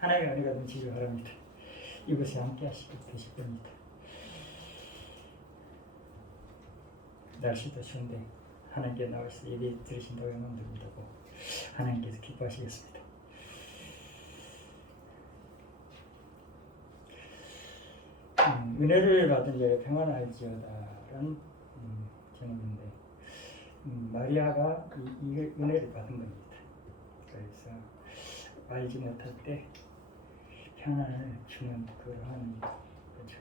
하나님의 은혜가 넘치길 바랍니다. 이곳에 함께 하시게 되실 겁니다. 날씨도 추운데 하나님께 나와서 예배 드리신다고 영광 드립니다고 하나님께서 기뻐하시겠습니다. 은혜를 받은 자의 평안할지어다라는 제목인데 마리아가 이 은혜를 받은 겁니다. 그래서 알지 못할 때 평안을 주는 그러한 거죠.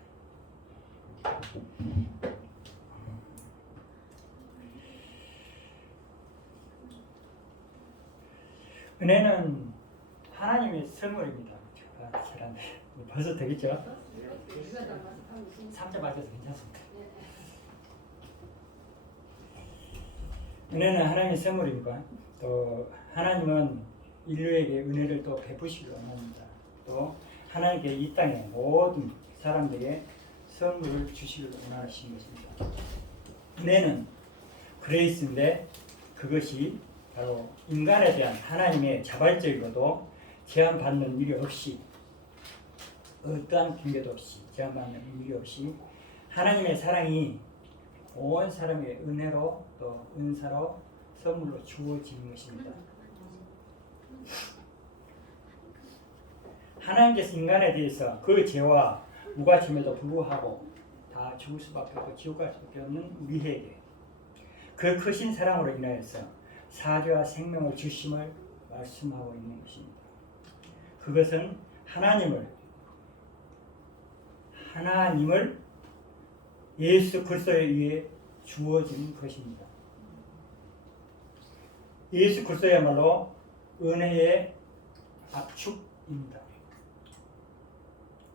은혜는 하나님의 선물입니다. 잘하네. 벌써 되겠죠? 3자 맞아서 괜찮습니다. 은혜는 하나님의 선물입니다. 또 하나님은 인류에게 은혜를 또 베푸시기 원합니다. 또 하나님께 이 땅의 모든 사람들에게 선물을 주시기를 원하시는 것입니다. 은혜는 그레이스인데 그것이 바로 인간에 대한 하나님의 자발적이고도 제한받는 일이 없이 어떠한 핑계도 없이 제한받는 일이 없이 하나님의 사랑이 온 사람의 은혜로 또 은사로 선물로 주어지는 것입니다. 하나님께서 인간에 대해서 그 죄와 무가침에도 불구하고 다 죽을 수밖에 없고 지옥 갈 수밖에 없는 우리에게 그 크신 사랑으로 인하여서 사죄와 생명을 주심을 말씀하고 있는 것입니다. 그것은 하나님을 예수 그리스도에 의해 주어진 것입니다. 예수 그리스도야말로 은혜의 압축입니다.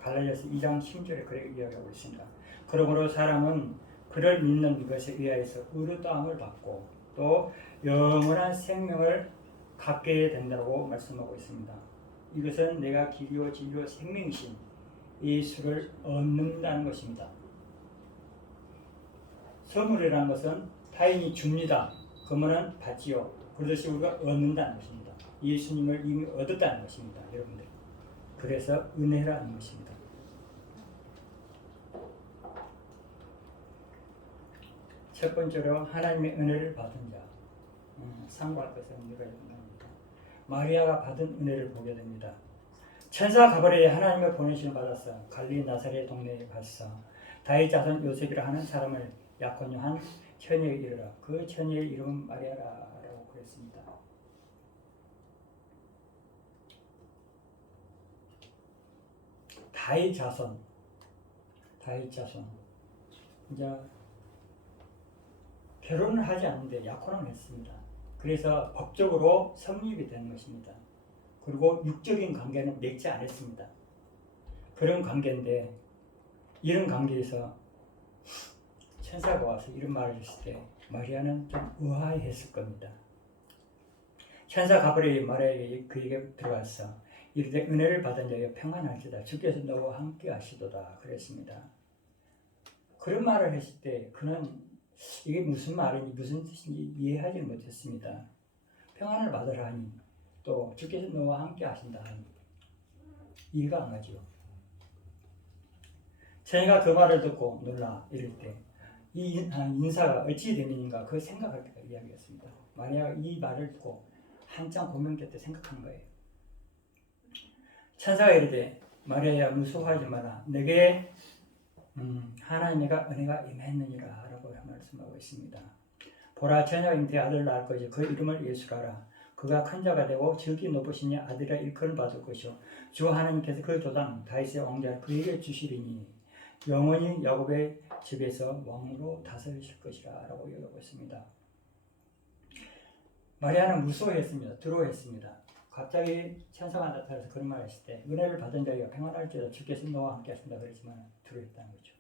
갈라디아서 2장 10절에 그렇게 이야기하고 있습니다. 그러므로 사람은 그를 믿는 것에 의하여서 의롭다함을 받고 또 영원한 생명을 갖게 된다고 말씀하고 있습니다. 이것은 내가 길이요 진리요 생명이신 예수를 얻는다는 것입니다. 선물이라는 것은 타인이 줍니다. 그러면 받지요. 그것이 우리가 얻는다는 것입니다. 예수님을 이미 얻었다는 것입니다. 여러분들. 그래서 은혜라는 것입니다. 첫 번째로 하나님의 은혜를 받은 자 상고할 것은 우리가 합니다. 마리아가 받은 은혜를 보게 됩니다. 천사 가브리엘이 하나님을 보내심을 받았어 갈릴리 나사렛 동네에 갔어 다윗 자손 요셉이라 하는 사람을 약혼한 처녀에 이르라. 그 처녀의 이름은 마리아라고 그랬습니다. 다윗 자손 이제 결혼을 하지 않는데 약혼을 했습니다. 그래서 법적으로 성립이 된 것입니다. 그리고 육적인 관계는 맺지 않았습니다. 그런 관계인데 이런 관계에서 천사가 와서 이런 말을 했을 때 마리아는 좀 의아해했을 겁니다. 천사 가브리엘이 마리아에게 그에게 들어왔어 이르되 은혜를 받은 자여 평안할지다 주께서 너와 함께 하시도다 그랬습니다. 그런 말을 했을 때 그는 이게 무슨 말인지 무슨 뜻인지 이해하지 못했습니다. 평안을 받으라 하니 또 주께서 너와 함께 하신다 하니 이해가 안 가죠. 처녀가 그 말을 듣고 놀라 이럴 때 이 인사가 어찌 되는가 그 생각할 때가 이야기였습니다. 마리아가 이 말을 듣고 한참 고민 끝에 생각한 거예요. 천사가 이르되 마리아야 무서워하지 마라 내게 하나님의 은혜가 임했느니라 라고 말씀하고 있습니다. 보라 처녀가 잉태에 아들을 낳을 것이요 그 이름을 예수라 하라. 그가 큰 자가 되고 지극히 높으시니 아들이라 일컬음 받을 것이요 주 하나님께서 그 조상 다윗의 왕자를 그에게 주시리니 영원히 야곱의 집에서 왕으로 다스리실 것이라 라고 얘기하고 있습니다. 마리아는 무서워했습니다. 두려워했습니다. 갑자기 천사가 나타나서 그런 말을 했을 때 은혜를 받은 자가 평안할지어다 주께서 너와 함께 하신다 그랬지만 두려워했다는 거죠.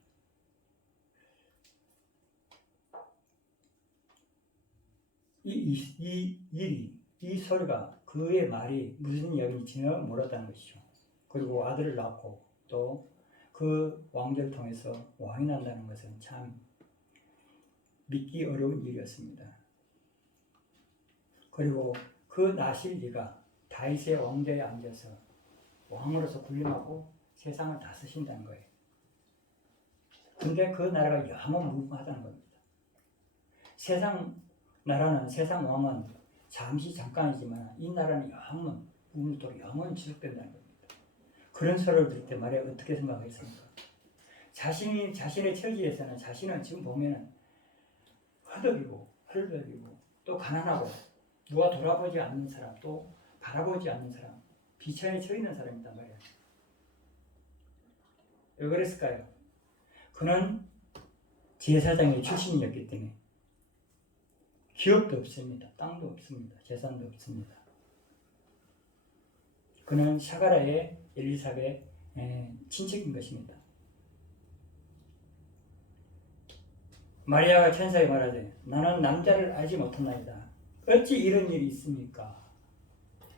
이 소리가 그의 말이 무슨 이야기인지 전혀 몰랐다는 것이죠. 그리고 아들을 낳고 또 그 왕조를 통해서 왕이 난다는 것은 참 믿기 어려운 일이었습니다. 그리고 그 나실 리가 다윗의 왕좌에 앉아서 왕으로서 군림하고 세상을 다스신다는 거예요. 근데 그 나라가 영원 무궁하다는 겁니다. 세상 나라는, 세상 왕은 잠시 잠깐이지만 이 나라는 영원 무궁토록 영원히 지속된다는 겁니다. 그런 소리를 들을 때 말이야 어떻게 생각하겠습니까? 자신의 처지에서는 자신은 지금 보면은 허덕이고 헐덕이고 또 가난하고 누가 돌아보지 않는 사람, 또 바라보지 않는 사람, 비천에 처해 있는 사람이단 말이야. 왜 그랬을까요? 그는 제사장의 출신이었기 때문에 기업도 없습니다. 땅도 없습니다. 재산도 없습니다. 그는 샤가라의 엘리사벳 친척인 것입니다. 마리아가 천사에 말하되 나는 남자를 알지 못하나이다. 어찌 이런 일이 있습니까?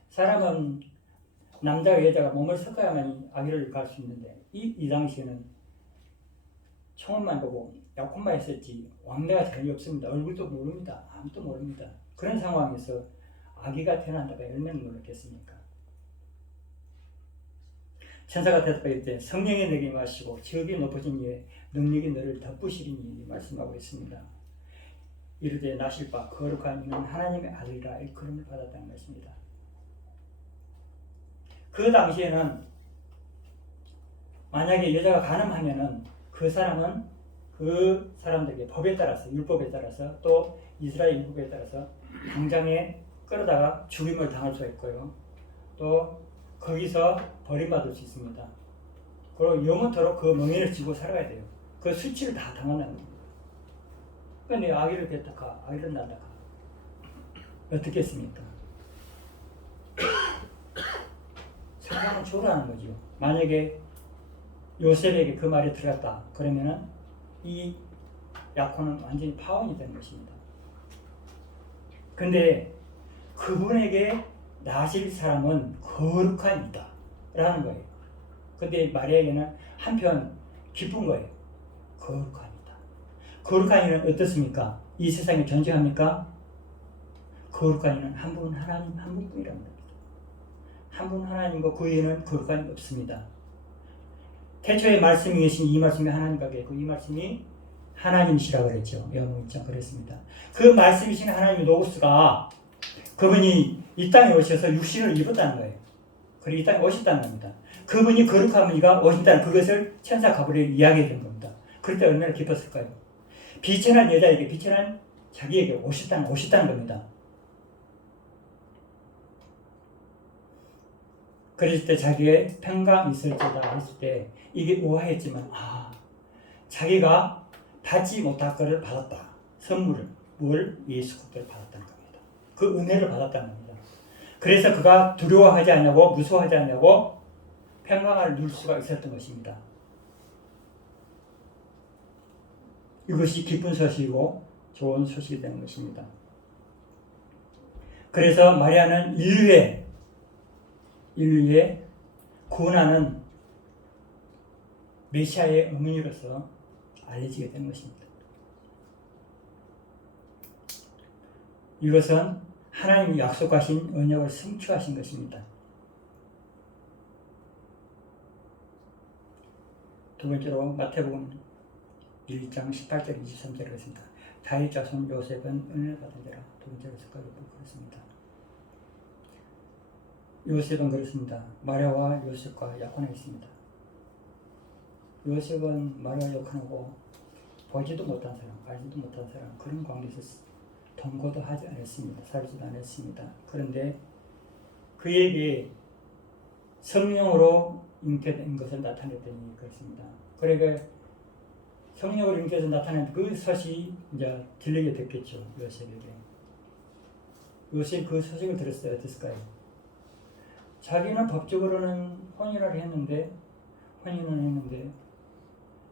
사람은 남자와 여자가 몸을 섞어야만 아기를 낳을 수 있는데 이 당시에는 초혼만 보고 약혼만 했었지 왕래가 전혀 없습니다. 얼굴도 모릅니다. 아무도 모릅니다. 그런 상황에서 아기가 태어난다가 얼마나 놀랐겠습니까? 천사가 대답할 때 성령이 내게 임하시고 지극히 높으신 이의 능력이 너를 덮으시리니 말씀하고 있습니다. 이르되 나실 바 거룩한 이는 하나님의 아들이라 일컬음을 받았다는 것입니다. 그 당시에는 만약에 여자가 간음하면은 그 사람은 그 사람들에게 법에 따라서, 율법에 따라서 또 이스라엘 율법에 따라서 당장에 끌어다가 죽임을 당할 수 있고요. 또 거기서 버림받을 수 있습니다. 그리고 영원토록 그 멍에를 쥐고 살아야 돼요. 그 수치를 다 당한다는 겁니다. 근데 아기를 뱉다가 아기를 낳다가 어떻게 했습니까? 세상은 초라하는 거죠. 만약에 요셉에게 그 말이 들어갔다 그러면은 이 약혼은 완전히 파혼이 되는 것입니다. 근데 그분에게 낳으실 사람은 거룩한 이다 라는 거예요. 근데 마리아에게는 한편 기쁜 거예요. 거룩한 이다. 거룩한 이는 어떻습니까? 이 세상에 존재합니까? 거룩한 이는 한 분 하나님 한 분뿐이라는 겁니다. 한 분 하나님과 그 외에는 거룩한 이 없습니다. 태초에 말씀이 계신 이 말씀이 하나님과 계시고 이 말씀이 하나님이시라고 그랬죠. 요한복음 1장 그랬습니다. 그 말씀이신 하나님 노고스가 그분이 이 땅에 오셔서 육신을 입었다는 거예요. 그리고 이 땅에 오셨다는 겁니다. 그분이 거룩한 이가 오신다는 그것을 천사 가브리엘이 이야기해 준 겁니다. 그럴 때 얼마나 기뻤을까요? 비천한 여자에게 비천한 자기에게 오셨다는 겁니다. 그랬을 때 자기의 평강 있을지다 했을 때 이게 우아했지만 자기가 받지 못할 것을 받았다. 선물을 뭘 예수 그리스도를 받았다는 겁니다. 그 은혜를 받았다는 겁니다. 그래서 그가 두려워하지 않냐고 무서워하지 않냐고 평강을 누릴 수가 있었던 것입니다. 이것이 기쁜 소식이고 좋은 소식이 되는 것입니다. 그래서 마리아는 인류의 구원하는 메시아의 어머니로서 알려지게 된 것입니다. 이것은 하나님이 약속하신 언약을 성취하신 것입니다. 두 번째로 마태복음 1장 18절 23절에 그렇습니다. 다윗 자손 요셉은 은혜를 받은 자라. 두 번째로 색깔로 그렇습니다. 요셉은 그렇습니다. 마리아와 요셉과 약혼했습니다. 요셉은 마리아와 약혼하고 보지도 못한 사람, 알지도 못한 사람 그런 관계에서 동거도 하지 않았습니다. 살지도 않았습니다. 그런데 그에게 성령으로 잉태된 것을 나타냈더니 그렇습니다. 그러니까 성령으로 잉태해서 나타낸 그 소식이 이제 들리게 됐겠죠. 요셉에게. 요셉 그 소식을 들었을 때 어땠을까요? 자기는 법적으로는 혼인을 했는데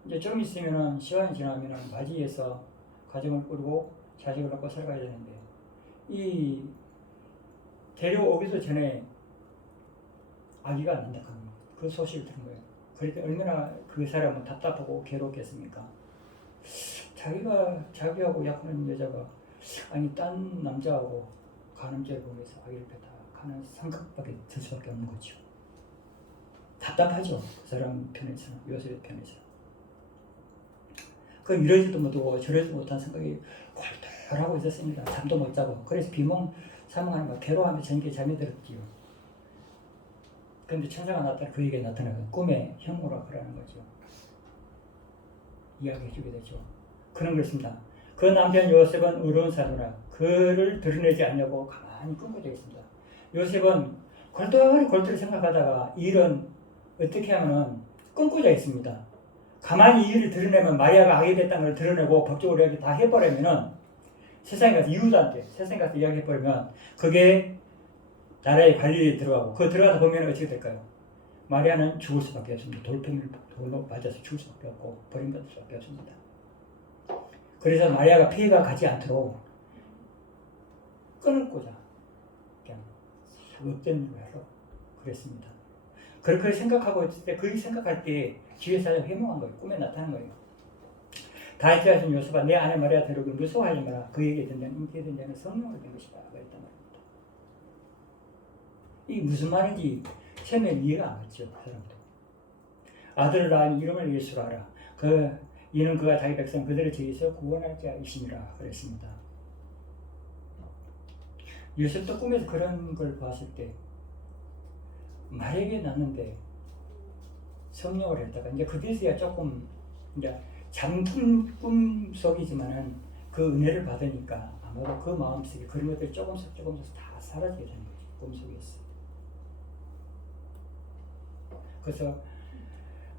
이제 좀 있으면은 시간이 지나면은 맞이해서 가정을 꾸리고 자식을 낳고 살아가야 되는데 이 데려오기도 전에 아기가 안 난다 하는 그 소식을 들은 거예요. 그러니까 얼마나 그 사람은 답답하고 괴롭겠습니까? 자기하고 약혼한 여자가 딴 남자하고 간음죄를 범해서 아기를 낳다 하는 생각밖에 들 수밖에 없는 거죠. 답답하죠. 그 사람 편에서는, 요셉의 편에서. 그 이러지도 못하고 저러지도 못한 생각이 골똘하고 있었습니다. 잠도 못 자고. 그래서 비몽사몽하는 거 괴로워하며 저녁에 잠이 들었지요. 그런데 천사가 나타나 그에게 나타나서 꿈에 형무라 그러는 거죠. 이야기해주게 되죠. 그는 그렇습니다. 그 남편 요셉은 의로운 사람이라 그를 드러내지 않냐고 가만히 꿈꾸고 있습니다. 요셉은 골똘히 생각하다가 이 일은 어떻게 하면 꿈꾸자 있습니다. 가만히 이 일을 드러내면 마리아가 악이 됐다는 걸 드러내고 법적으로 이렇게 다 해버리면은 세상에 가서 이웃한테 세상에 가서 이야기해버리면 그게 나라의 관리에 들어가고 그 들어가다 보면 어떻게 될까요? 마리아는 죽을 수밖에 없습니다. 돌로 맞아서 죽을 수밖에 없고 버림받을 수밖에 없습니다. 그래서 마리아가 피해가 가지 않도록 끊고자 그냥 없던 일을 하러 그랬습니다. 그렇게 생각하고 있을 때 그 생각할 때 뒤에서 회몽한 거예요. 꿈에 나타난 거예요. 다윗이 하신 요셉아 내 아내 마리아 데려오기 무서워하지 마라. 그에게 든 자는 인기에 든 자는 성령을 된 것이다. 그랬단 말입니다. 이 무슨 말인지 처음에 이해가 안 갔죠. 그 사람도. 아들을 낳은 이름을 예수라 하라. 이는 그가 자기 백성 그들의 죄에서 구원할 자이심이라 그랬습니다. 요셉도 꿈에서 그런 걸 봤을 때 마리아에게 낳는데 성령을 했다가 이제 그때서야 조금 이제 잠든 꿈속이지만은 그 은혜를 받으니까 아마도 그 마음속에 그런 것들이 조금씩 다 사라지게 되는 거죠. 꿈속에서. 그래서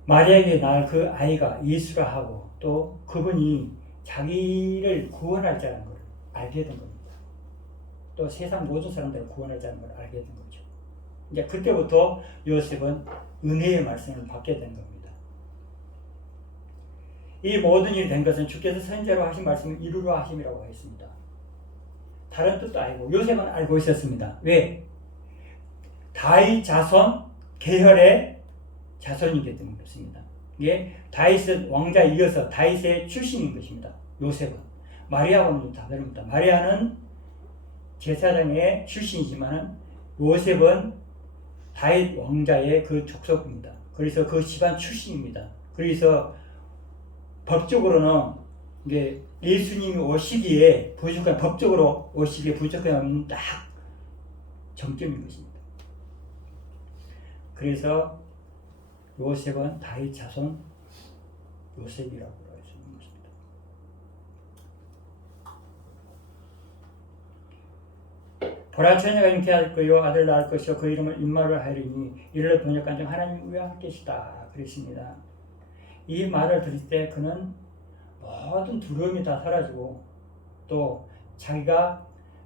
마리아에게 낳을 그 아이가 예수라 하고 또 그분이 자기를 구원할 자라는 걸 알게 된 겁니다. 또 세상 모든 사람들을 구원할 자라는 걸 알게 된 거죠. 이제 그때부터 요셉은 은혜의 말씀을 받게 된 겁니다. 이 모든 일이 된 것은 주께서 선지자로 하신 말씀을 이루려 하심이라고 했습니다. 다른 뜻도 알고 요셉은 알고 있었습니다. 왜? 다윗 자손 계열의 자손이기 때문에 그렇습니다. 이게 다윗 왕자에 이어서 다윗의 출신인 것입니다. 요셉은. 마리아와는 다릅니다. 마리아는 제사장의 출신이지만 요셉은 다윗 왕자의 그 족속입니다. 그래서 그 집안 출신입니다. 그래서 법적으로는 이게 예수님이 오시기에 부족한 법적으로 오시기에 부족한 딱 정점인 것입니다. 그래서 요셉은 다윗 자손 요셉이라고 할 수 있는 것입니다. 보라 처녀가 잉태할 것이요 아들 낳을 것이요 그 이름을 임마누엘 하리니 이를 번역한 중 하나님이 와 함께시다 그랬습니다. 이 말을 들을 때 그는 모든 두려움이 다 사라지고 또 자기가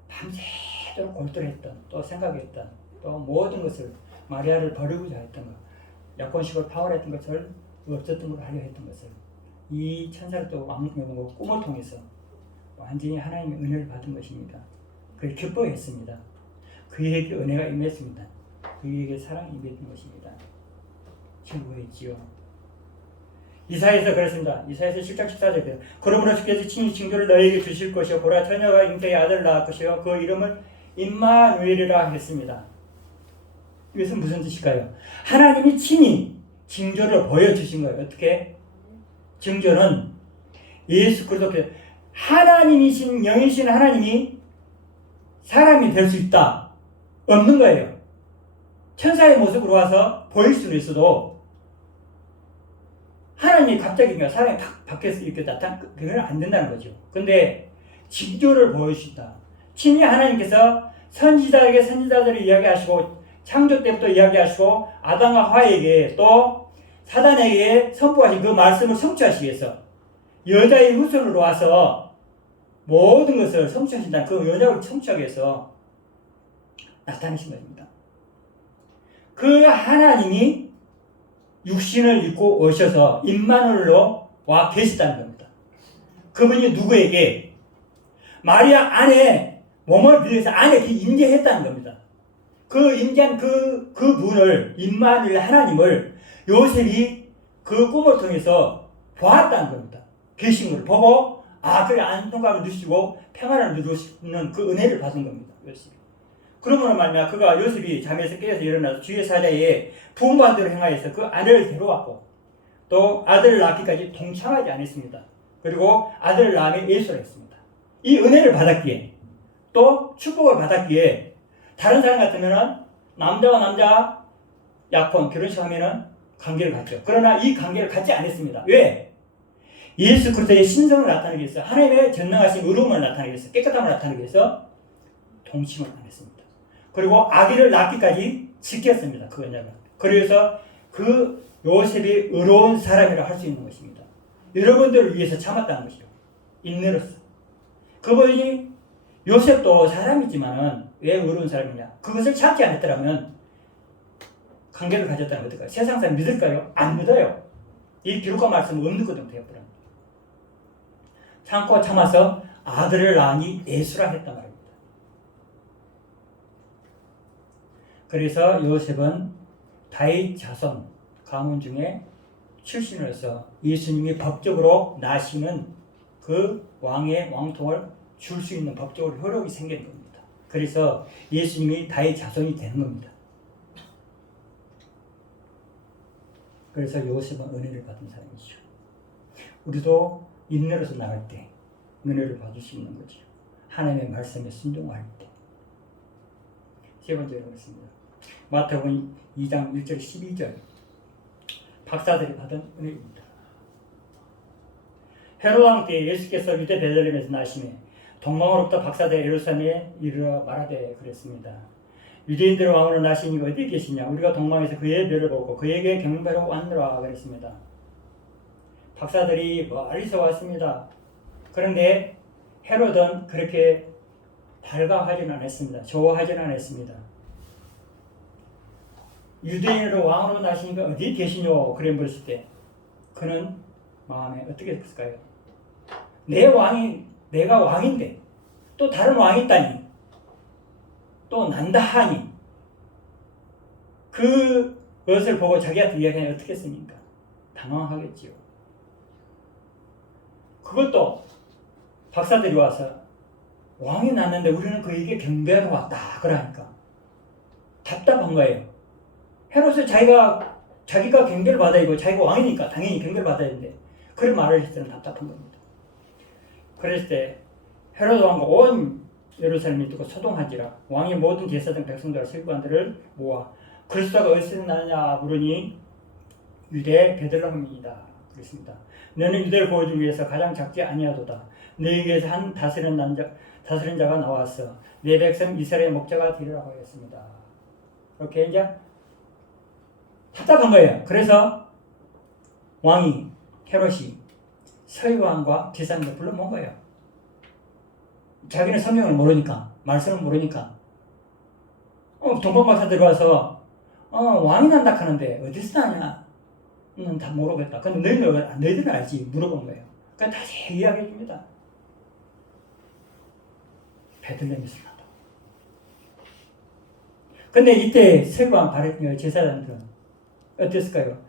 밤새도록 골똘했던 또 생각했던 또 모든 것을 마리아를 버리고자 했던 것 약혼식을 파월했던 것을 없었던 걸 하려 했던 것을 이 천사를 또 꿈을 통해서 완전히 하나님의 은혜를 받은 것입니다. 그를 기뻐했습니다. 그에게 은혜가 임했습니다. 그에게 사랑이 임했던 것입니다. 즐거워했지요. 이사야에서 그랬습니다. 이사야에서 7장 14절에 그러므로 주께서 친히 징조를 너에게 주실 것이요 보라 처녀가 잉태의 아들을 낳을 것이요 그 이름을 임마누엘이라 했습니다. 이것은 무슨 뜻일까요? 하나님이 친히 징조를 보여주신 거예요. 어떻게? 징조는 예수 그리스도께서 하나님이신 영이신 하나님이 사람이 될 수 있다. 없는 거예요. 천사의 모습으로 와서 보일 수는 있어도 하나님이 갑자기 그냥 사람이 밖에서 이렇게 그건 안 된다는 거죠. 근데 징조를 보여주신다. 친히 하나님께서 선지자들을 이야기하시고 창조 때부터 이야기하시고 아담과 하와에게 또 사단에게 선포하신 그 말씀을 성취하시기 위해서 여자의 후손으로 와서 모든 것을 성취하신다는 그 여자를 성취하기 위해서 나타내신 것입니다. 그 하나님이 육신을 입고 오셔서 임마누엘로 와 계시다는 겁니다. 그분이 누구에게? 마리아 안에 몸을 빌려서 안에 임재했다는 겁니다. 그 임재한 그 분을 임마누엘 하나님을 요셉이 그 꿈을 통해서 보았다는 겁니다. 계신 걸 보고 그래 안정감을 누시고 평안을 누리는 그 은혜를 받은 겁니다. 요셉이. 그러므로 말미암아 그가 요셉이 잠에서 깨어서 일어나서 주의 사자에 부응한 대로 행하여서 그 아내를 데려왔고 또 아들을 낳기까지 동참하지 않았습니다. 그리고 아들을 낳음에 예수를 했습니다. 이 은혜를 받았기에 또 축복을 받았기에 다른 사람 같으면은 남자와 남자 약혼 결혼식 하면은 관계를 갖죠. 그러나 이 관계를 갖지 않았습니다. 왜? 예수 그리스도의 신성을 나타내기 위해서 하나님의 전능하신 의로움을 나타내기 위해서 깨끗함을 나타내기 위해서 동침을 안 했습니다. 그리고 아기를 낳기까지 지켰습니다. 그 언약을. 그래서 그 요셉이 의로운 사람이라 할 수 있는 것입니다. 여러분들을 위해서 참았다는 것이죠. 인내로서. 그분이 요셉도 사람이지만은 왜 의로운 사람이냐? 그것을 참지 않았더라면 관계를 가졌다는 어떨까요? 세상 사람 믿을까요? 안 믿어요. 이 기록과 말씀은 없는 것도 되어버립니다. 참고 참아서 아들을 낳으니 예수라 했단 말입니다. 그래서 요셉은 다윗 자손 가문 중에 출신으로서 예수님이 법적으로 나시는 그 왕의 왕통을 줄 수 있는 법적으로 효력이 생긴 겁니다. 그래서 예수님이 다윗 자손이 되는 겁니다. 그래서 요셉은 은혜를 받은 사람이죠. 우리도 인내로서 나갈 때 은혜를 받을 수 있는 거죠. 하나님의 말씀에 순종할 때. 세 번째로 말씀입니다. 마태복음 2장 1절 12절 박사들이 받은 은혜입니다. 헤롯 왕 때 예수께서 유대 베들레헴에서 나시매 동방으로부터 박사들이 예루살렘에 이르러 말하되 그랬습니다. 유대인들의 왕으로 나신 이가 어디 계시냐? 우리가 동방에서 그의 별을 보고 그에게 경배로 왔노라 그랬습니다. 박사들이 멀리서 왔습니다. 그런데 헤롯은 그렇게 발가하지는 않았습니다. 좋아하지는 않았습니다. 유대인으로 왕으로 나시니까 어디 계시뇨? 그래 물었을 때 그는 마음에 어떻게 했을까요? 내가 왕인데 또 다른 왕이 있다니 또 난다 하니 그것을 보고 자기한테 이야기하니 어떻게 했습니까? 당황하겠지요. 그것도 박사들이 와서 왕이 났는데 우리는 그에게 경배하러 왔다 그러니까 답답한 거예요. 헤롯은 자기가 경배를 받아야 되고 자기가 왕이니까 당연히 경배를 받아야 되는데 그런 말을 했을 때는 답답한 겁니다. 그랬을 때 헤롯 왕과 온 예루살렘이 두고 소동하지라 왕이 모든 제사장 백성들과 서기관들을 모아 그리스도가 어디서 나느냐 물으니 유대 베들레헴이다 그랬습니다. 너는 유대를 구원하기 위해서 가장 작지 아니하도다. 너희에게서 한 다스리는 자가 나왔어. 내 백성 이스라엘의 목자가 되리라고 했습니다. 이렇게 이제 답답한 거예요. 그래서 왕이 헤롯이 서기관과 제사장을 불러모은 거예요. 자기는 성경을 모르니까 말씀을 모르니까 동방박사 들어와서 왕이 난다 하는데 어디서 나냐? 다 모르겠다. 근데 너희들은 알지? 물어본 거예요. 그러니까 다시 이야기해 줍니다. 베들레헴에서 나다. 근데 이때 서기관 제사장들은 어땠을까요?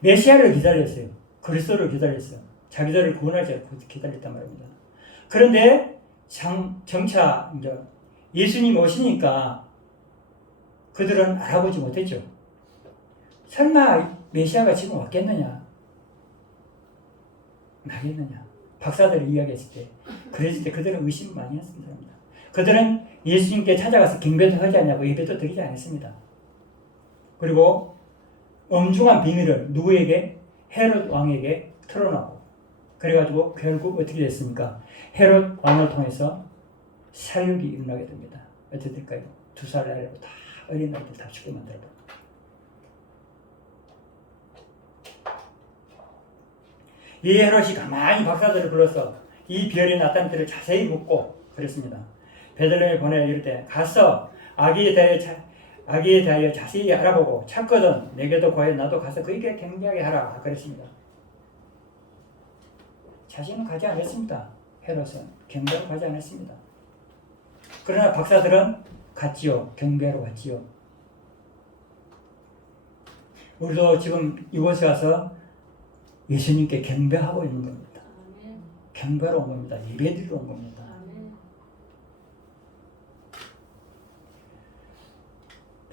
메시아를 기다렸어요. 그리스도를 기다렸어요. 자기들을 구원하지 기다렸단 말입니다. 그런데 정차 이제 예수님 오시니까 그들은 알아보지 못했죠. 설마 메시아가 지금 왔겠느냐? 나겠느냐? 박사들이 이야기했을 때, 그랬을 때 그들은 의심 많이 했습니다. 그들은 예수님께 찾아가서 경배도 하지 않냐고 예배도 드리지 않았습니다. 그리고 엄중한 비밀을 누구에게? 헤롯 왕에게 털어놓고 그래가지고 결국 어떻게 됐습니까? 헤롯 왕을 통해서 살육이 일어나게 됩니다. 어떻게 될까요? 2살 아래로 다 어린 아이들 다 죽게 만들어버립니다. 이 헤롯이 가만히 박사들을 불러서 이 별이 나타난 때를 자세히 묻고 그랬습니다. 베들레헴에 보내 이르되 가서 아기에 대하여 자세히 알아보고 찾거든 내게도 고해 나도 가서 그에게 경배하게 하라 그랬습니다. 자신은 가지 않았습니다. 헤롯은 경배로 가지 않았습니다. 그러나 박사들은 갔지요. 경배로 갔지요. 우리도 지금 이곳에 와서 예수님께 경배하고 있는 겁니다. 경배로 온 겁니다. 예배드리러 온 겁니다.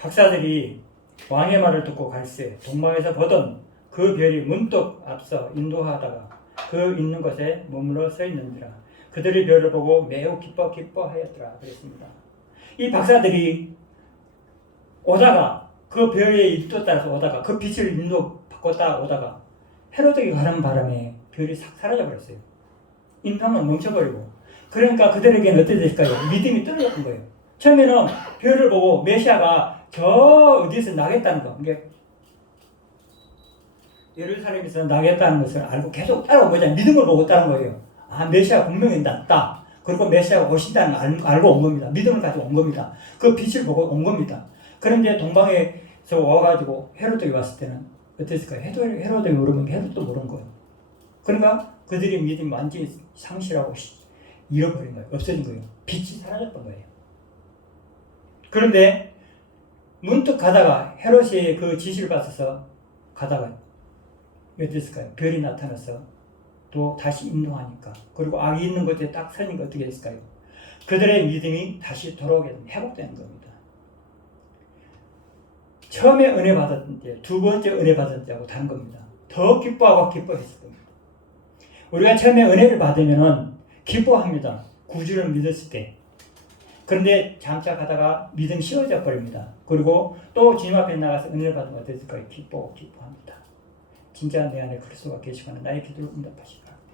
박사들이 왕의 말을 듣고 갈새 동방에서 보던 그 별이 문득 앞서 인도하다가 그 있는 곳에 머물러 서 있는지라 그들이 별을 보고 매우 기뻐하였더라 그랬습니다. 이 박사들이 오다가 그 별의 인도 따라서 오다가 그 빛을 인도 바꿨다 오다가 헤로데가 가는 바람에 별이 싹 사라져 버렸어요. 인도만 멈춰버리고. 그러니까 그들에게는 어떻게 됐을까요? 믿음이 떨어졌던 거예요. 처음에는 별을 보고 메시아가 저 어디에서 나겠다는 거, 이게 예루살렘에서 나겠다는 것을 알고 계속 따라온 거잖아요. 믿음을 보고 따라온 거예요. 아, 메시아가 분명히 났다. 그리고 메시아가 오신다는 걸 알고 온 겁니다. 믿음을 가지고 온 겁니다. 그 빛을 보고 온 겁니다. 그런데 동방에서 와가지고 헤롯에게 왔을 때는 어땠을까요? 헤롯에게 모르면 헤롯도 모르는 거예요. 그러니까 그들의 믿음이 완전히 상실하고 잃어버린 거예요. 없어진 거예요. 빛이 사라졌던 거예요. 그런데 문득 가다가 헤롯의 그 지시를 받아서 가다가 어땠을까요? 별이 나타나서 또 다시 인도하니까, 그리고 악이 있는 곳에 딱 서니까 어떻게 됐을까요? 그들의 믿음이 다시 돌아오게 되면 회복되는 겁니다. 처음에 은혜 받았던 때, 두 번째 은혜 받았던 때하고 다른 겁니다. 더 기뻐하고 기뻐했을 겁니다. 우리가 처음에 은혜를 받으면 기뻐합니다. 구주를 믿었을 때. 그런데 잠깐 가다가 믿음이 쉬워져 버립니다. 그리고 또 주님 앞에 나가서 은혜를 받으면 어땠을까요? 기뻐합니다. 진짜 내 안에 그리스도가 계시거나 나의 기도를 응답하시기 바랍니다.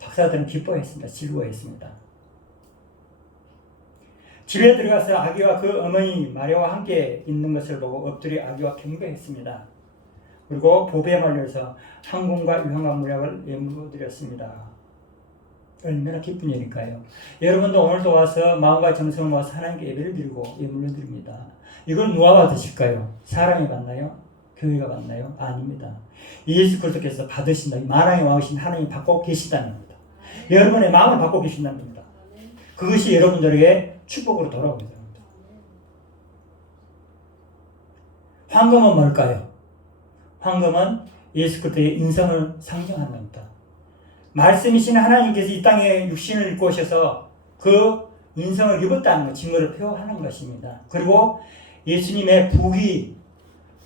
박사들은 기뻐했습니다. 즐거워했습니다. 집에 들어가서 아기와 그 어머니 마리아와 함께 있는 것을 보고 엎드려 아기와 경배했습니다. 그리고 보배에 말려서 황금과 유황과 물약을 예물로 드렸습니다. 얼마나 기쁜 일일까요? 여러분도 오늘도 와서 마음과 정성을 모아서 하나님께 예배를 드리고 예물로 드립니다. 이걸 누가 받으실까요? 사람이 받나요? 교회가 받나요? 아닙니다. 예수 그리스도께서 받으신다. 만왕의 왕이신 하나님이 받고 계시다는 겁니다. 여러분의 마음을 받고 계신다는 겁니다. 그것이 여러분들에게 축복으로 돌아오게 됩니다. 황금은 뭘까요? 황금은 예수 그리스도의 인성을 상징합니다. 말씀이신 하나님께서 이 땅에 육신을 입고 오셔서 그 인성을 입었다는 증거를 표하는 것입니다. 그리고 예수님의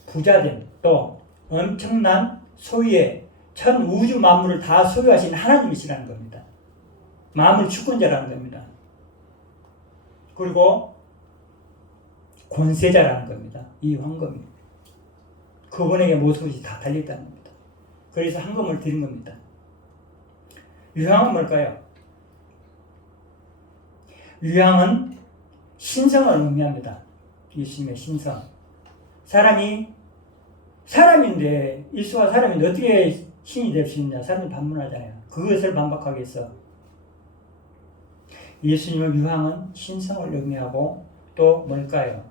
부자됨, 또 엄청난 소유의 전 우주 만물을 다 소유하신 하나님이시라는 겁니다. 만물 주권자라는 겁니다. 그리고 권세자라는 겁니다. 이 황금이. 그분에게 모든 것이 다 달렸다는 겁니다. 그래서 황금을 드린 겁니다. 유황은 뭘까요? 유황은 신성을 의미합니다. 예수님의 신성. 사람인데, 예수가 사람인데 어떻게 신이 될 수 있냐? 사람이 반문하잖아요. 그것을 반박하기 위해서 예수님의 유황은 신성을 의미하고 또 뭘까요?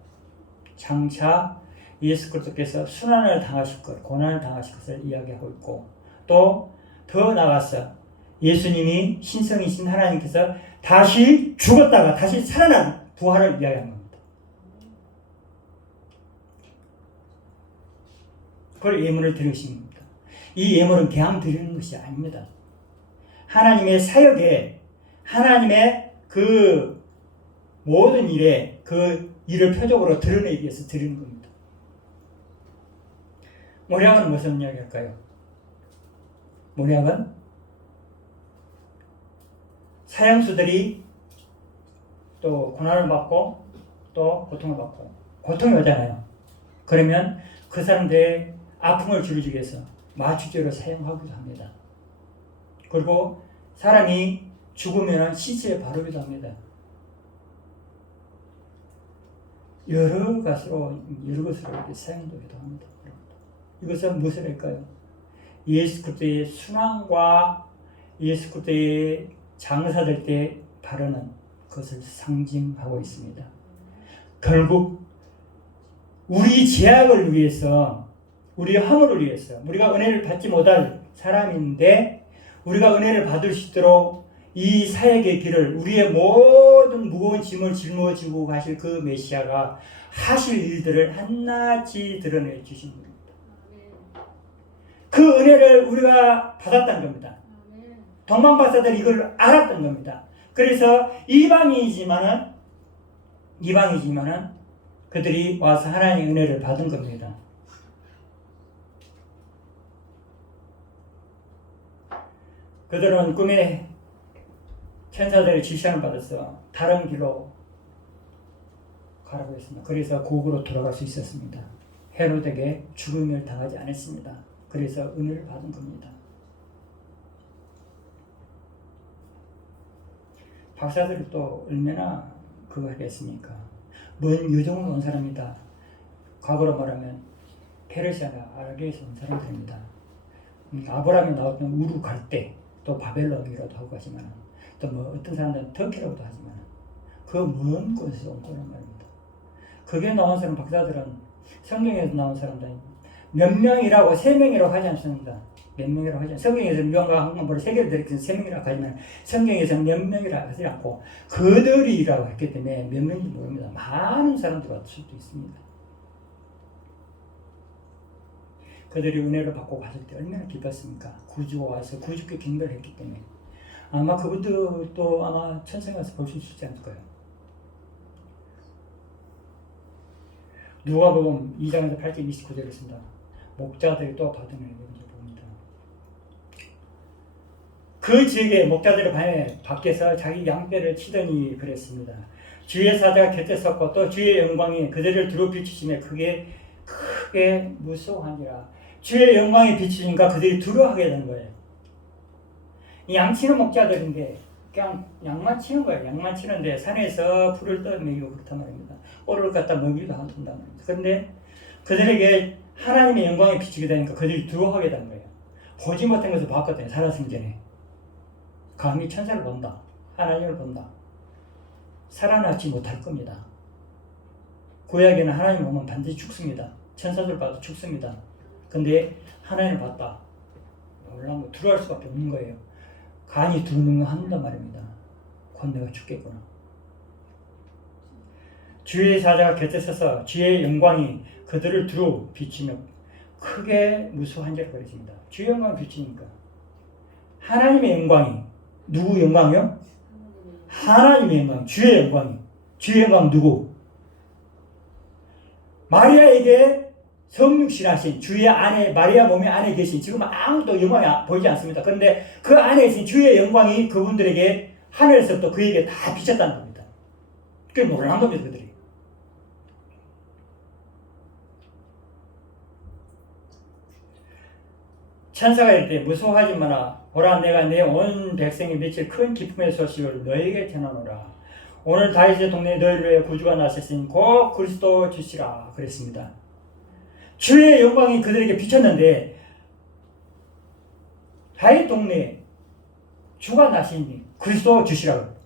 장차 예수 그리스도께서 순환을 당하실 것, 고난을 당하실 것을 이야기하고 있고, 또 더 나아가서 예수님이 신성이신 하나님께서 다시 죽었다가 다시 살아난 부활을 이야기한 겁니다. 그걸 예물을 드리신 겁니다. 이 예물은 그냥 드리는 것이 아닙니다. 하나님의 사역에, 하나님의 그 모든 일에 그 일을 표적으로 드러내기 위해서 드리는 겁니다. 모략은 무슨 이야기할까요? 모략은 사형수들이 또 고난을 받고 또 고통을 받고 고통이 오잖아요. 그러면 그 사람들의 아픔을 줄이기 위해서 마취제로 사용하기도 합니다. 그리고 사람이 죽으면 시체에 바르기도 합니다. 여러 것으로 이렇게 사용되기도 합니다. 이것은 무엇을 할까요? 예수 그리스도의 순환과 예수 그리스도의 장사될 때 바르는 것을 상징하고 있습니다. 결국 우리 죄악을 위해서, 우리 허물을 위해서, 우리가 은혜를 받지 못할 사람인데 우리가 은혜를 받을 수 있도록 이 사역의 길을, 우리의 모든 무거운 짐을 짊어지고 가실 그 메시아가 하실 일들을 한낱이 드러내 주신 겁니다. 그 은혜를 우리가 받았다는 겁니다. 동방박사들이 이걸 알았던 겁니다. 그래서 이방인이지만은 이방이지만은 그들이 와서 하나님의 은혜를 받은 겁니다. 그들은 꿈에 천사들의 지시를 받아서 다른 길로 가라고 했습니다. 그래서 고국으로 돌아갈 수 있었습니다. 헤롯에게 죽음을 당하지 않았습니다. 그래서 은혜를 받은 겁니다. 박사들이 또 얼마나 그거 하겠습니까? 먼 유종을 온 사람이다. 과거로 말하면 페르시아나 아라비아에서 온 사람들입니다. 아브라함이 나왔던 우루 갈 때 또 바벨론이라도 하고 하지만 또 뭐 어떤 사람들은 터키라고도 하지만 그 먼 곳에서 온 거란 말입니다. 그게 나온 사람 박사들은 성경에서 나온 사람들은 몇 명이라고 3명이라고 하지 않습니다. 몇 명이라고 하지 않습니다. 성경에서 명과 한번보다 3개를 들이켜서 3명이라고 하지만 성경에서는 몇 명이라고 하지 않고 그들이라고 했기 때문에 몇 명인지 모릅니다. 많은 사람들이 왔을 수도 있습니다. 그들이 은혜를 받고 갔을 때 얼마나 기뻤습니까? 구주가 와서 구주께 경배를 했기 때문에 아마 그분들도 아마 천상에 가서 볼 수 있지 않을까요? 누가복음 2장에서 8절 29절을 씁니다. 목자들이 또 받은 은혜를 봅니다. 그 지역에 목자들이 밤에 밖에서 자기 양떼를 치더니 그랬습니다. 주의 사자가 곁에 섰고 또 주의 영광이 그들을 두루 비추시며 크게 무서워하니라. 주의 영광이 비추니까 그들이 두려워하게 되는 거예요. 이 양치는 목자들인데 그냥 양만 치는 거예요. 양만 치는데 산에서 풀을 떠먹이고 그렇단 말입니다. 오를 갖다 먹이기도 한단 말입니다. 그런데 그들에게 하나님의 영광이 비추게 되니까 그들이 두려워하게 되는 거예요. 보지 못한 것을 봤거든요. 살아생전에. 감히 천사를 본다. 하나님을 본다. 살아나지 못할 겁니다. 구약에는 하나님 보면 반드시 죽습니다. 천사들 봐도 죽습니다. 근데 하나님을 봤다. 놀란 거 두려워할 수밖에 없는 거예요. 간이 두려워한단 말입니다. 곧 내가 죽겠구나. 주의 사자가 곁에 서서 주의 영광이 그들을 두루 비치며 크게 무서워한지라 그랬습니다. 주의 영광이 비치니까 하나님의 영광이 누구 영광이요? 하나님의 영광, 주의 영광이. 주의 영광 누구? 마리아에게 성육신하신 주의 안에 마리아 몸의 안에 계신 지금 아무도 영광이 보이지 않습니다. 그런데 그 안에 계신 주의 영광이 그분들에게 하늘에서부터 그에게 다 비쳤다는 겁니다. 그게 놀라운 겁니다. 그들이. 천사가 이르되 무서워하지 마라. 보라 내가 내 온 백성이 미칠 큰 기쁨의 소식을 너에게 전하노라. 오늘 다윗의 동네에 너희를 위해 구주가 나셨으니 곧 그리스도 주시라 그랬습니다. 주의 영광이 그들에게 비쳤는데 다윗 동네에 주가 나시니 그리스도 주시라고.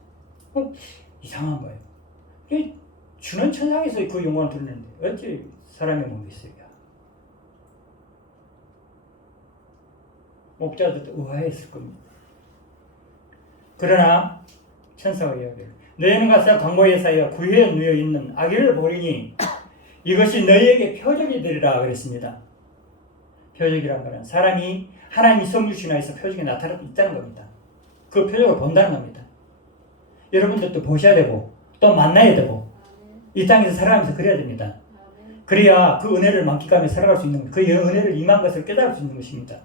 이상한 거예요. 주는 천상에서 그 영광을 드리는데 어찌 사람의 몸이 있어요? 목자들도 의아했을 겁니다. 그러나 천사가 이야기해요. 너희는 가서 광고에 사이에 구유에 누워 있는 아기를 보리니 이것이 너희에게 표적이 되리라 그랬습니다. 표적이란 말은 사람이 하나님이 성육신하여서 표적이 나타나고 있다는 겁니다. 그 표적을 본다는 겁니다. 여러분들도 보셔야 되고 또 만나야 되고 이 땅에서 살아가면서 그래야 됩니다. 그래야 그 은혜를 만끽하며 살아갈 수 있는 그 은혜를 임한 것을 깨달을 수 있는 것입니다.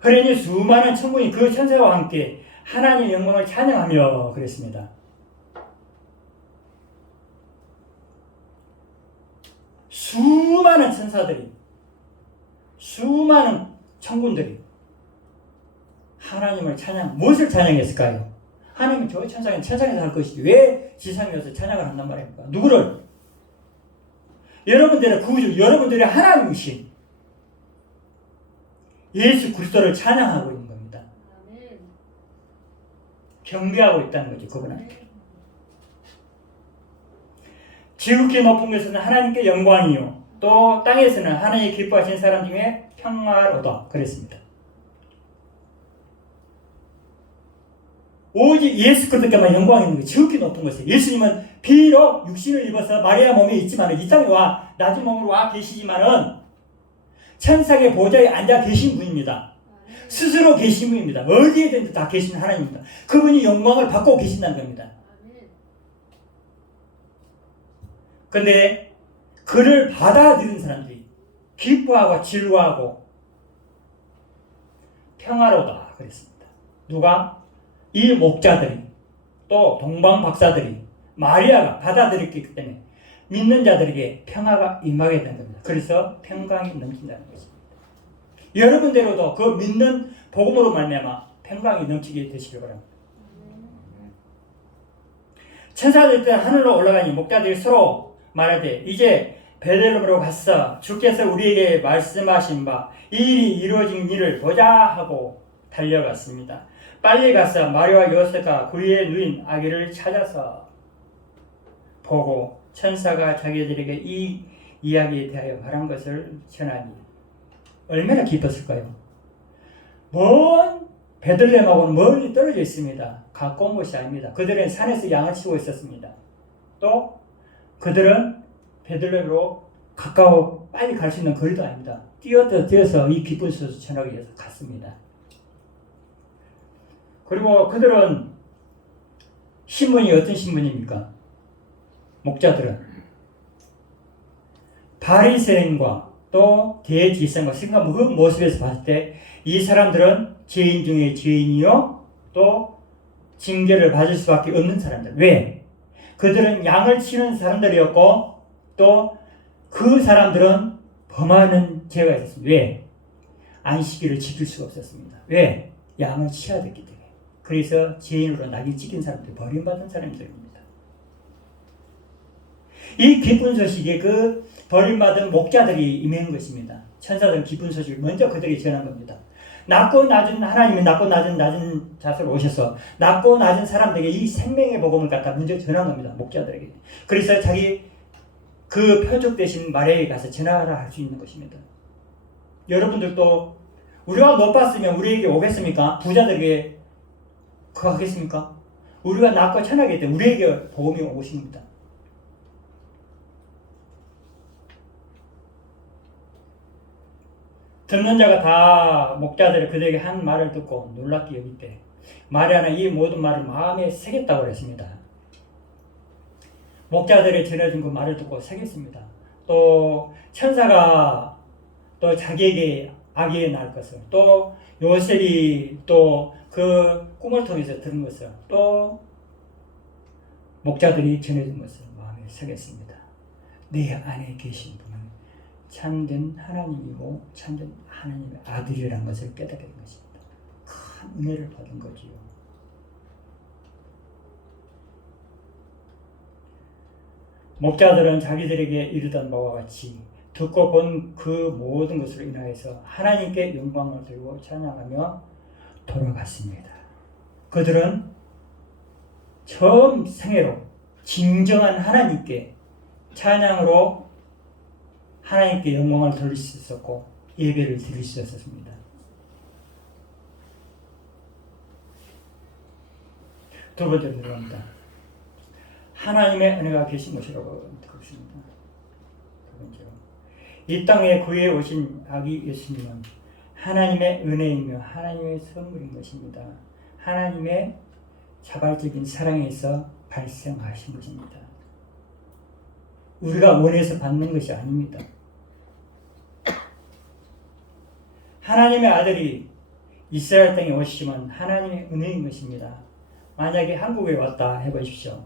그러니 수많은 천군이 그 천사와 함께 하나님의 영광을 찬양하며 그랬습니다. 수많은 천사들이, 수많은 천군들이 하나님을 무엇을 찬양했을까요? 하나님은 저 천상에서 할 것이지 왜 지상에 와서 찬양을 한단 말입니까? 누구를? 여러분들의 구주, 여러분들의 하나님이신 예수 그리스도를 찬양하고 있는 겁니다. 경배하고 있다는 거죠. 그분한테. 지극히 높은 곳에서는 하나님께 영광이요 또 땅에서는 하나님이 기뻐하신 사람 중에 평화로다 그랬습니다. 오직 예수 그리스도께만 영광이 있는 거예요. 지극히 높은 곳에. 예수님은 비록 육신을 입어서 마리아 몸에 있지만 이 땅에 와 낮은 몸으로 와 계시지만은 천상의 보좌에 앉아 계신 분입니다. 스스로 계신 분입니다. 어디에든 다 계신 하나님입니다. 그분이 영광을 받고 계신다는 겁니다. 근데 그를 받아들인 사람들이 기뻐하고 즐거워하고 평화로다 그랬습니다. 누가? 이 목자들이, 또 동방 박사들이, 마리아가 받아들였기 때문에 믿는 자들에게 평화가 임하게 된 겁니다. 그래서 평강이 넘친다는 것입니다. 여러분대로도 그 믿는 복음으로 말미암아 평강이 넘치게 되시길 바랍니다. 천사들 때 하늘로 올라가니 목자들이 서로 말하되 이제 베들레헴으로 갔어 주께서 우리에게 말씀하신 바 이 일이 이루어진 일을 보자 하고 달려갔습니다. 빨리 가서 마리아와 요셉과 그의 누인 아기를 찾아서 보고 천사가 자기들에게 이 이야기에 대하여 말한 것을 전하니 얼마나 기뻤을까요? 먼 베들레헴하고는 멀리 떨어져 있습니다. 가까운 곳이 아닙니다. 그들은 산에서 양을 치고 있었습니다. 또 그들은 베들레헴으로 가까워 빨리 갈 수 있는 거리도 아닙니다. 뛰어서 이 기쁜 소식을 전하기 위해서 갔습니다. 그리고 그들은 신분이 어떤 신분입니까? 목자들은 바리새인과 또 대지성과 생각 그 모습에서 봤을 때 이 사람들은 죄인 중에 죄인이요 또 징계를 받을 수밖에 없는 사람들. 왜? 그들은 양을 치는 사람들이었고 또 그 사람들은 범하는 죄가 있었습니다. 왜? 안식일을 지킬 수가 없었습니다. 왜? 양을 치야 됐기 때문에. 그래서 죄인으로 낙인 찍힌 사람들, 버림받은 사람들입니다. 이 기쁜 소식에 그 버림받은 목자들이 임한 것입니다. 천사들은 기쁜 소식을 먼저 그들이 전한 겁니다. 낮고 낮은 하나님이 낮고 낮은 자세로 오셔서 낮고 낮은 사람들에게 이 생명의 복음을 갖다 먼저 전한 겁니다. 목자들에게. 그래서 자기 그 표적 대신 마리아에 가서 전하라 할 수 있는 것입니다. 여러분들도 우리가 못 봤으면 우리에게 오겠습니까? 부자들에게 그거 하겠습니까? 우리가 낮고 천하기 때문에 우리에게 복음이 오십니다. 듣는 자가 다 목자들이 그들에게 한 말을 듣고 놀랍게 여길 때 마리아는 이 모든 말을 마음에 새겼다고 했습니다. 목자들이 전해준 그 말을 듣고 새겼습니다. 또 천사가 또 자기에게 아기에 낳을 것을 또 요셉이 또 그 꿈을 통해서 들은 것을 또 목자들이 전해준 것을 마음에 새겼습니다. 내 안에 계신 분은 참된 하나님이고 참된 하나님의 아들이라는 것을 깨닫게 된 것입니다. 큰 은혜를 받은 거지요. 목자들은 자기들에게 이르던 바와 같이 듣고 본 그 모든 것으로 인하여서 하나님께 영광을 들고 찬양하며 돌아갔습니다. 그들은 처음 생애로 진정한 하나님께 찬양으로 하나님께 영광을 돌릴 수 있었고 예배를 드릴 수 있었습니다. 두 번째로 들어갑니다. 하나님의 은혜가 계신 곳이라고 그렇습니다. 두 번째로 이 땅에 구해 오신 아기 예수님은 하나님의 은혜이며 하나님의 선물인 것입니다. 하나님의 자발적인 사랑에서 발생하신 것입니다. 우리가 원해서 받는 것이 아닙니다. 하나님의 아들이 이스라엘 땅에 오시면 하나님의 은혜인 것입니다. 만약에 한국에 왔다 해보십시오.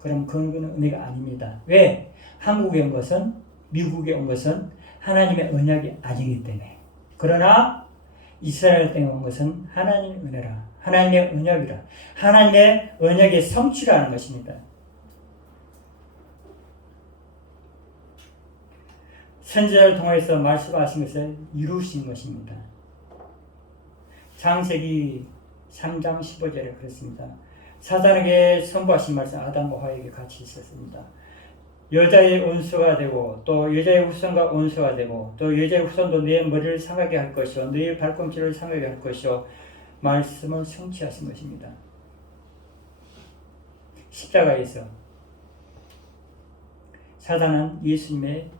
그럼 그건 은혜가 아닙니다. 왜? 한국에 온 것은 미국에 온 것은 하나님의 언약이 아니기 때문에. 그러나 이스라엘 땅에 온 것은 하나님의 은혜라. 하나님의 언약이라. 하나님의 언약의 성취라는 것입니다. 선지자를 통해서 말씀하신 것을 이루신 것입니다. 창세기 3장 15절에 그렇습니다. 사단에게 선포하신 말씀 아담과 하와에게 같이 있었습니다. 여자의 원수가 되고 또 여자의 후손과 원수가 되고 또 여자의 후손도 네 머리를 상하게 할 것이요 너의 발꿈치를 상하게 할 것이요 말씀을 성취하신 것입니다. 십자가에서 사단은 예수님의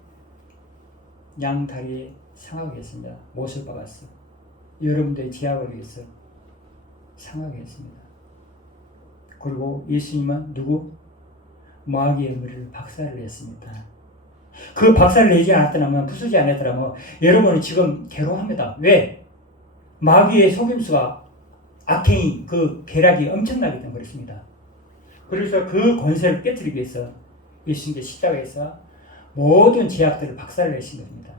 양다리에 상하게 했습니다. 못을 박았어. 여러분들의 죄악을 위해서 상하게 했습니다. 그리고 예수님은 누구? 마귀의 머리를 박살을 냈습니다. 그 박살을 내지 않았더라면, 부수지 않았더라면 여러분은 지금 괴로워합니다. 왜? 마귀의 속임수가, 악행이, 그 계략이 엄청나기 때문에 그렇습니다. 그래서 그 권세를 깨뜨리기 위해서 예수님께 십자가에서 모든 제약들을 박살내신 겁니다.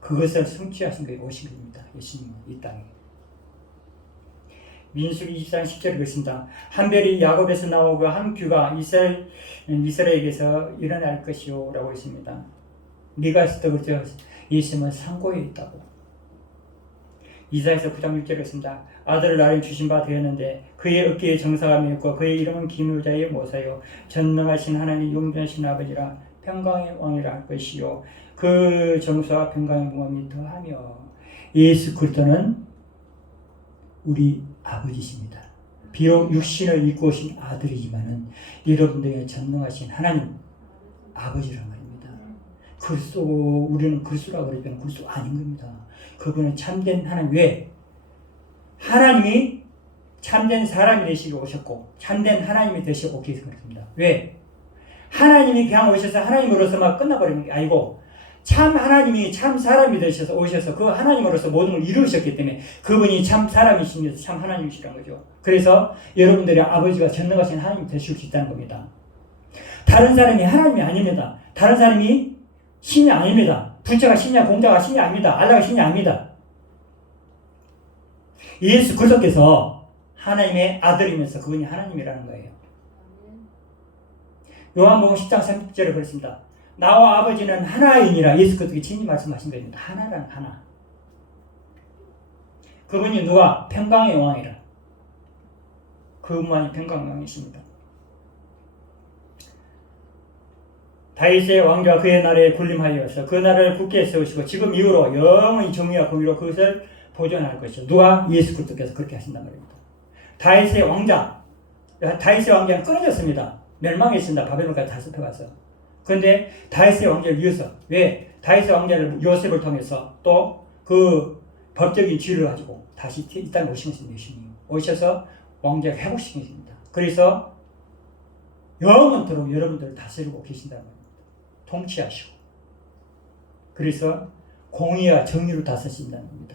그것을 성취하신 것이 오신 겁니다. 예수님은 이 땅에. 민수기 24장 10절에 그렇습니다. 한 별이 야곱에서 나오고 한 규가 이스라엘에게서 일어날 것이요 라고 했습니다. 미가에서 그렇죠. 예수님은 상고에 있다고. 이사야서 9장 6절에 있습니다. 아들을 나를 주신 바 되었는데 그의 어깨에 정사가 맺고 그의 이름은 기묘자의 모사요 전능하신 하나님 용전하신 아버지라 평강의 왕이라 할 것이요 그 정사와 평강의 무함이 더하며. 예수 그리스도는 우리 아버지십니다. 비록 육신을 입고 오신 아들이지만은 여러분들의 전능하신 하나님 아버지란 말입니다. 그리스도, 우리는 그리스도라고 그러면 그리스도 아닌 겁니다. 그분은 참된 하나님. 왜? 하나님이 참된 사람이 되시고 오셨고 참된 하나님이 되시고 오기 위해서 그렇습니다. 왜? 하나님이 그냥 오셔서 하나님으로서만 끝나버리는 게 아니고 참 하나님이 참 사람이 되셔서 오셔서 그 하나님으로서 모든 걸 이루셨기 때문에 그분이 참 사람이시면서 참 하나님이시라는 거죠. 그래서 여러분들의 아버지가 전능하신 하나님이 되실 수 있다는 겁니다. 다른 사람이 하나님이 아닙니다. 다른 사람이 신이 아닙니다. 부처가 신이야 공자가 신이 아닙니다. 알라가 신이 아닙니다. 예수 그리스도께서 하나님의 아들이면서 그분이 하나님이라는 거예요. 요한복음 10장 30절에 그렇습니다. 나와 아버지는 하나이니라. 예수 그리스도께 친히 말씀하신 겁니다. 하나라는 하나. 그분이 누가? 평강의 왕이라. 그분만이 평강의 왕이십니다. 다윗의 왕좌 그의 나라에 군림하여서 그 나라를 굳게 세우시고 지금 이후로 영원히 정의와 공의로 그것을 보존할 것이요. 누가? 예수 그리스도께서 그렇게 하신단 말입니다. 다윗의 왕자는 끊어졌습니다. 멸망했습니다. 바벨론까지 다 습혀가서. 그런데 다윗의 왕자를 위해서, 왜? 다윗의 왕자를 요셉을 통해서 또 그 법적인 지위를 가지고 다시 이 땅에 오신 것입니다. 예수님 오셔서 왕자를 회복시킨 것입니다. 그래서 영원토록 여러분들을 다스리고 계신다는 겁니다. 통치하시고. 그래서 공의와 정의로 다스리신다는 겁니다.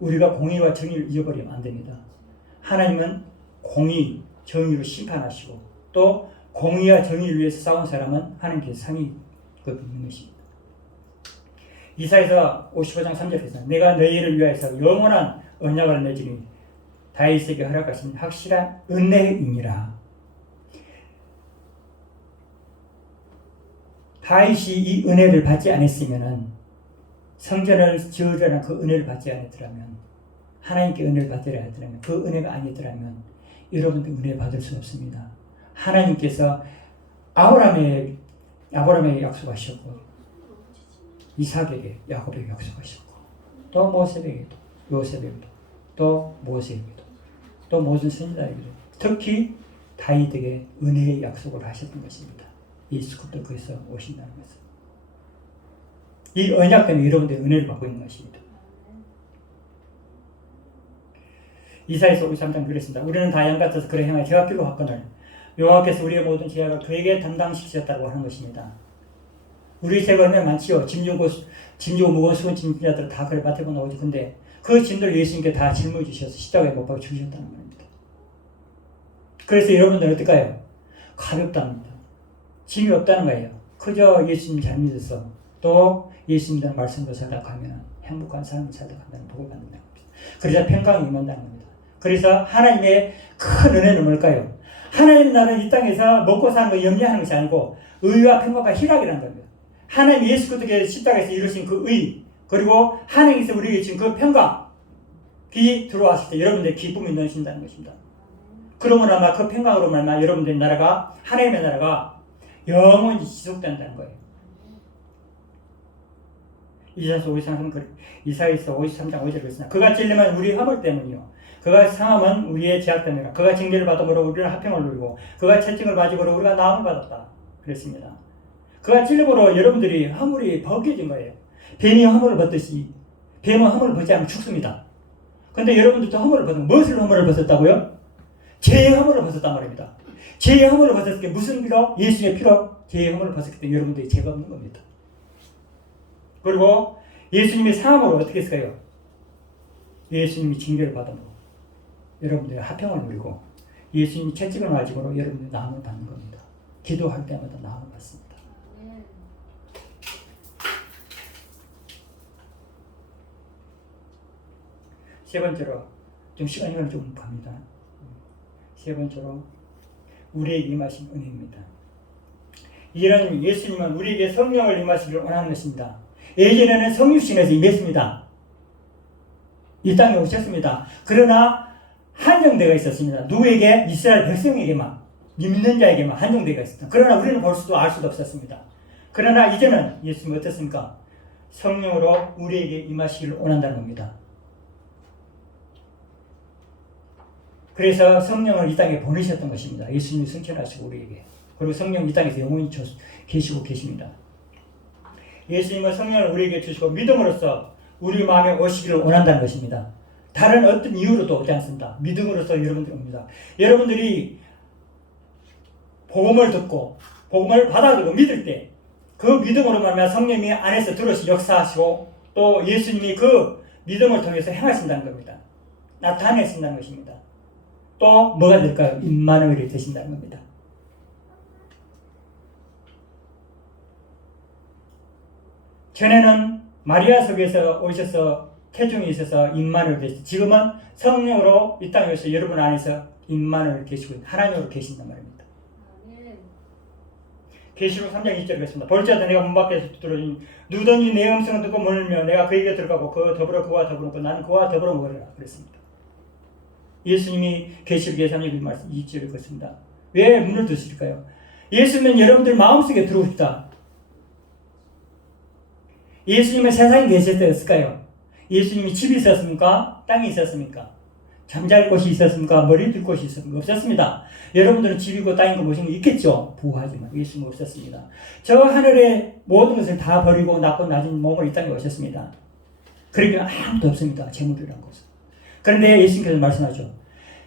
우리가 공의와 정의를 잊어버리면 안 됩니다. 하나님은 공의, 정의로 심판하시고 또 공의와 정의를 위해서 싸운 사람은 하나님께서 상이 있는 것입니다. 이사야서 55장 3절에서 내가 너희를 위하여서 영원한 언약을 맺으니 다윗에게 허락하신 확실한 은혜이니라. 다윗이 이 은혜를 받지 않았으면 성전을 지으려는 그 은혜를 받지 않았더라면 하나님께 은혜를 받으려 했더라면 그 은혜가 아니더라면 여러분들 은혜 받을 수 없습니다. 하나님께서 아브라함에게 약속하셨고 이삭에게 야곱에게 약속하셨고 또 모세에게도 요셉에게도 또 모세에게도 또 모든 선지자에게도 특히 다윗에게 은혜의 약속을 하셨던 것입니다. 예수 그리스도께서 오신다는 것은 이 언약 때문에 여러분들이 은혜를 받고 있는 것입니다. 이사야서 53장 그랬습니다. 우리는 다 양 같아서 그를 향하여 죄악기로 왔거늘 여호와께서 우리의 모든 죄악을 그에게 담당시키셨다고 하는 것입니다. 우리 죄가 얼마나 많지요. 짐지고 무거운 수건 짐자들은 다 그를 맡아고 나오죠. 근데 그 짐들을 예수님께 다 짊어 주셔서 십자가에 못 박아 죽으셨다는 겁니다. 그래서 여러분들은 어떨까요? 가볍답니다. 짐이 없다는 거예요. 그저 예수님 잘 믿어서 또 예수님의 말씀도 살다 가면 행복한 삶을 살다 간다는 복을 받는다는 겁니다. 그래서 평강이 임한다는 겁니다. 그래서 하나님의 큰 은혜는 뭘까요? 하나님 나라는 이 땅에서 먹고 사는 거 염려하는 것이 아니고 의와 평강과 희락이라는 겁니다. 하나님 예수 그리스도께서 십자가에서 이루신 그 의 그리고 하나님께서 우리에게 주신 그 평강이 들어왔을 때 여러분들의 기쁨이 넘친다는 것입니다. 그러면 아마 그 평강으로 말미암아 여러분들의 나라가 하나님의 나라가 영원히 지속된다는 거예요. 이사야서 53장 5절에 그랬습니다. 그가 찔리면 우리 허물 때문이요 그가 상함은 우리의 죄악 때문이라. 그가 징계를 받음으로 우리는 화평을 누리고 그가 채찍을 맞음으로 우리가 나음을 받았다. 그랬습니다. 그가 찔림으로 여러분들이 허물이 벗겨진 거예요. 뱀이 허물을 벗듯이 뱀은 허물을 벗지 않으면 죽습니다. 그런데 여러분들도 허물을 벗은 무엇을 허물을 벗었다고요? 죄의 허물을 벗었단 말입니다. 죄의 허물을 벗었을 때 무슨 피로? 예수의 피로 죄의 허물을 벗었기 때문에 여러분들이 죄가 없는 겁니다. 그리고 예수님의 상함으로 어떻게 했을까요? 예수님이 징계를 받아먹고 여러분들의 화평을 누리고 예수님이 채찍을 가지고 여러분들이 나음을 받는 겁니다. 기도할 때마다 나음을 받습니다. 세 번째로 좀 시간이 좀 갑니다. 세 번째로 우리에게 임하신 은혜입니다. 이런 예수님은 우리에게 성령을 임하시기를 원하는 것입니다. 예전에는 성육신에서 임했습니다. 이 땅에 오셨습니다. 그러나 한정되어 있었습니다. 누구에게? 이스라엘 백성에게만, 믿는 자에게만 한정되어 있었습니다. 그러나 우리는 볼 수도 알 수도 없었습니다. 그러나 이제는 예수님은 어떻습니까? 성령으로 우리에게 임하시기를 원한다는 겁니다. 그래서 성령을 이 땅에 보내셨던 것입니다. 예수님이 승천하시고 우리에게. 그리고 성령 이 땅에서 영원히 계시고 계십니다. 예수님은 성령을 우리에게 주시고 믿음으로써 우리 마음에 오시기를 원한다는 것입니다. 다른 어떤 이유로도 오지 않습니다. 믿음으로써 여러분들이 옵니다. 여러분들이 복음을 듣고 복음을 받아들고 믿을 때 그 믿음으로 말미암아 성령이 안에서 들어서 역사하시고 또 예수님이 그 믿음을 통해서 행하신다는 겁니다. 나타내신다는 것입니다. 또 뭐가 될까요? 임마누엘이 되신다는 겁니다. 전에는 마리아 속에서 오셔서 태중이 있어서 임마누엘 되시고 지금은 성령으로 이 땅에 오셔서 여러분 안에서 임마누엘 계시고 하나님으로 계신단 말입니다. 계시록 3장 2절에 그랬습니다. 볼지어다 내가 문 밖에서 들어오니 누구든지 내 음성을 듣고 물으며 내가 그에게 들어가고 그와 더불어 먹고 나는 그와 더불어 먹으리라 그랬습니다. 예수님이 계시록 3장 2절에 그랬습니다. 왜 문을 두실까요? 예수님은 여러분들 마음속에 들어오시다. 예수님은 세상에 계실 때였을까요? 예수님이 집이 있었습니까? 땅이 있었습니까? 잠잘 곳이 있었습니까? 머리 둘 곳이 있었습니까? 없었습니다. 여러분들은 집이고 땅이고 무엇인 거 있겠죠? 부하지만 예수님은 없었습니다. 저 하늘의 모든 것을 다 버리고 낮은 몸을 이 땅에 오셨습니다. 그러기엔 아무도 없습니다. 재물이라는 것은. 그런데 예수님께서 말씀하죠.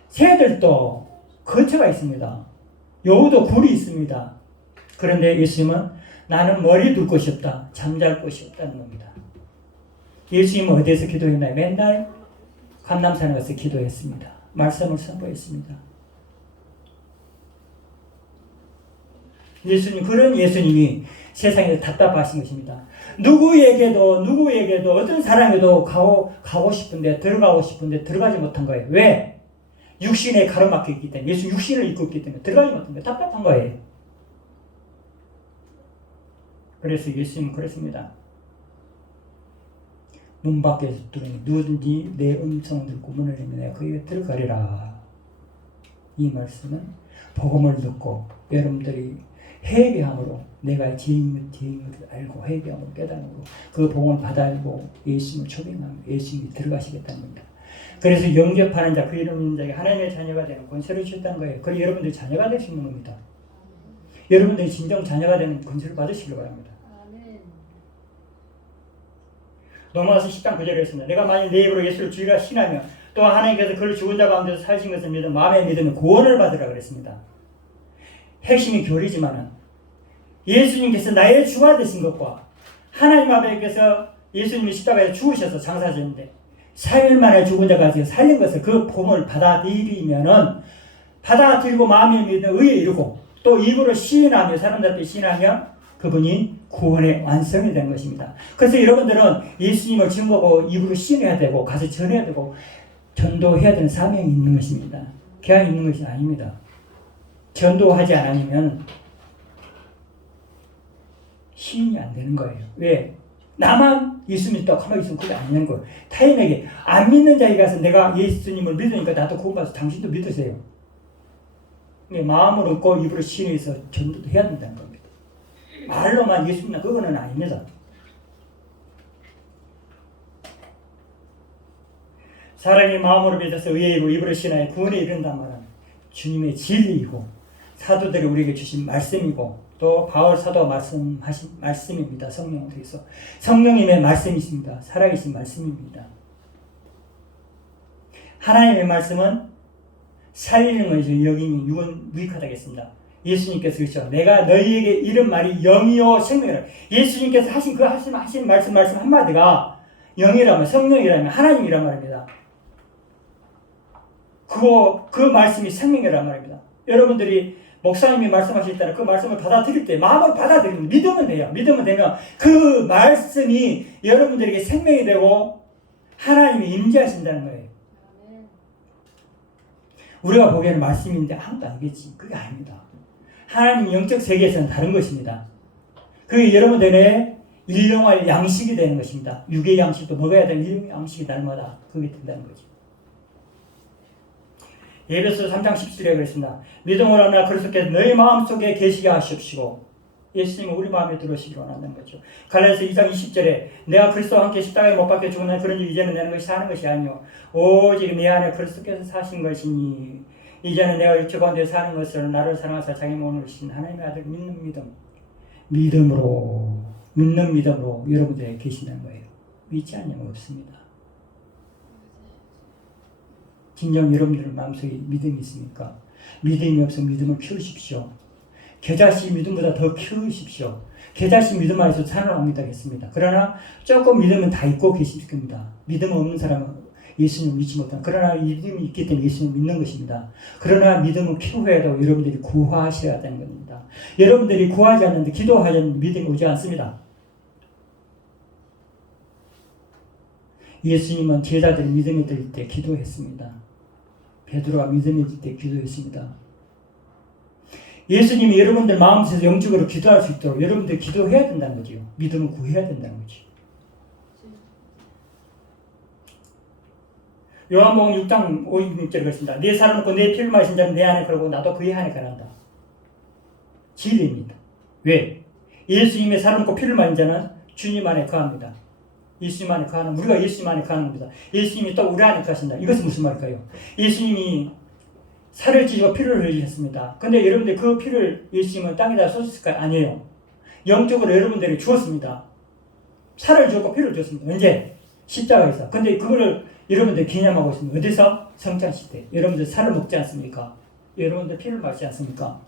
새들도 거처가 있습니다. 여우도 굴이 있습니다. 그런데 예수님은 나는 머리 둘 곳이 없다. 잠잘 곳이 없다는 겁니다. 예수님은 어디에서 기도했나요? 맨날 감람산에 가서 기도했습니다. 말씀을 선포했습니다. 그런 예수님이 세상에 답답하신 것입니다. 누구에게도 어떤 사람에도 가고 싶은데 들어가고 싶은데 들어가지 못한 거예요. 왜? 육신에 가로막혀 있기 때문에 예수 육신을 입고 있기 때문에 들어가지 못한 거예요. 답답한 거예요. 그래서 예수님은 그랬습니다. 문 밖에서 들으니 누구든지 내 음성을 듣고 문을 열면 내가 그에게 들어가리라. 이 말씀은 복음을 듣고 여러분들이 회개함으로 내가 죄인을 알고 회개함으로 깨달음으로 그 복음을 받아들고 예수님을 초빙하면 예수님이 들어가시겠다는 겁니다. 그래서 영접하는 자, 그 이름 있는 자에게 하나님의 자녀가 되는 권세를 주셨다는 거예요. 그리고 여러분들이 자녀가 될 수 있는 겁니다. 여러분들이 진정 자녀가 되는 권세를 받으시길 바랍니다. 로마서 10장 9절에 했습니다. 내가 만일 내 입으로 예수를 주의라 신하며 또 하나님께서 그를 죽은 자 가운데서 살신 것을 믿어 마음에 믿으면 구원을 받으라 그랬습니다. 핵심이 교리지만은 예수님께서 나의 주가 되신 것과 하나님 아버지께서 예수님이 십자가에 죽으셔서 장사하셨는데 4일 만에 죽은 자 가운데서 살린 것을 그 복음을 받아들이면은 받아들이고 마음에 믿는 의에 이르고 또 입으로 시인하며 사람들한테 시인하며 그분이 구원의 완성이 된 것입니다. 그래서 여러분들은 예수님을 증거하고 입으로 시인해야 되고 가서 전해야 되고 전도해야 되는 사명이 있는 것입니다. 그냥 있는 것이 아닙니다. 전도하지 않으면 시인이 안 되는 거예요. 왜? 나만 예수님 딱 가만히 있으면 그게 안 되는 거예요. 타인에게 안 믿는 자에게 가서 내가 예수님을 믿으니까 나도 구원받아서 당신도 믿으세요. 마음으로 믿고 입으로 시인해서 전도도 해야 된다는 겁니다. 말로만 예수님 그거는 아닙니다. 사람이 마음으로 믿어서 의에 이고 입으로 신하여 구원에 이른단 말은 주님의 진리이고 사도들이 우리에게 주신 말씀이고 또 바울 사도가 말씀하신 말씀입니다. 성령을 통해서 성령님의 말씀이십니다. 살아계신 말씀입니다. 하나님의 말씀은 살리는 것이 영이니 육은 무익하다겠습니다. 예수님께서 그렇죠. 내가 너희에게 이런 말이 영이요 생명이라. 예수님께서 하신 말씀 한마디가 영이라면 성령이라면 하나님이란 말입니다. 그 말씀이 생명이란 말입니다. 여러분들이 목사님이 말씀하실 때는 그 말씀을 받아들일 때 마음으로 받아들이면 믿으면 돼요. 믿으면 되면 그 말씀이 여러분들에게 생명이 되고 하나님이 임재하신다는 거예요. 우리가 보기에는 말씀인데 아무도 아니겠지. 그게 아닙니다. 하나님 영적 세계에서는 다른 것입니다. 그게 여러분들의 일용할 양식이 되는 것입니다. 육의 양식도 먹어야 되는 일용 양식이 날마다 그게 된다는 거죠. 에베소 3장 17절에 그랬습니다. 믿음으로 하나 그리스도께서 너희 마음속에 계시게 하십시고 예수님은 우리 마음에 들어오시기 원한다는 거죠. 갈라디아서 2장 20절에 내가 그리스도와 함께 십자가에 못 박혀 죽은 날 그런지 이제는 내는 것이 사는 것이 아니요 오직 내 안에 그리스도께서 사신 것이니 이제는 내가 육체 가운데 사는 것을 나를 사랑하사 자기 몸을 주신 하나님의 아들 믿는 믿음으로 여러분들에게 계신다는 거예요. 믿지 않으면 없습니다. 진정 여러분들 마음속에 믿음이 있습니까? 믿음이 없으면 믿음을 키우십시오. 겨자씨 믿음보다 더 키우십시오. 겨자씨 믿음 안에서 살아납니다 했습니다. 그러나 조금 믿음은 다 있고 계실 겁니다. 믿음 없는 사람은 예수님을 믿지 못한다. 그러나 믿음이 있기 때문에 예수님을 믿는 것입니다. 그러나 믿음을 키워야 되고 여러분들이 구하셔야 되는 겁니다. 여러분들이 구하지 않는데 기도하지 않는데 믿음이 오지 않습니다. 예수님은 제자들이 믿음이 들 때 기도했습니다. 베드로가 믿음이 들 때 기도했습니다. 예수님이 여러분들 마음속에서 영적으로 기도할 수 있도록 여러분들이 기도해야 된다는 거죠. 믿음을 구해야 된다는 거죠. 요한복음 6장 56절에 그렇습니다. 내 살아놓고 내 피를 마신 자는 내 안에 걸고 나도 그의 안에 거한다. 진리입니다. 왜? 예수님의 살아놓고 피를 마신 자는 주님 안에 거합니다. 예수님 안에 거하는, 우리가 예수님 안에 거하는 겁니다. 예수님이 또 우리 안에 거하신다. 이것은 무슨 말일까요? 예수님이 살을 찢고 피를 흘리셨습니다. 근데 여러분들 그 피를 예수님은 땅에다 쏟았을까요? 아니에요. 영적으로 여러분들이 주었습니다. 살을 주었고 피를 주었습니다. 언제? 십자가에서. 근데 그거를 여러분들 기념하고 있습니다. 어디서? 성찬시대. 여러분들 살을 먹지 않습니까? 여러분들 피를 마시지 않습니까?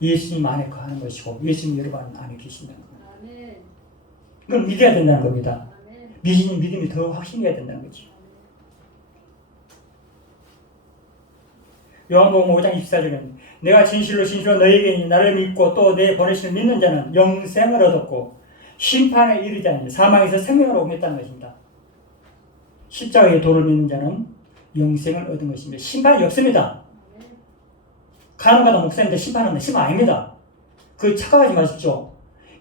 예수님 안에 거하는 것이고 예수님 여러분 안에 계신다는 겁니다. 그럼 믿어야 된다는 겁니다. 믿음이 더 확신해야 된다는 거죠. 요한복음 5장 24절은 내가 진실로 너희에게 있니 나를 믿고 또 내 보내심을 믿는 자는 영생을 얻었고 심판에 이르지 않니 사망에서 생명을 옮겼다는 것입니다. 십자가의 도를 믿는 자는 영생을 얻은 것입니다. 심판이 없습니다. 간혹가다 목사님들 심판 아닙니다. 그 착각하지 마십시오.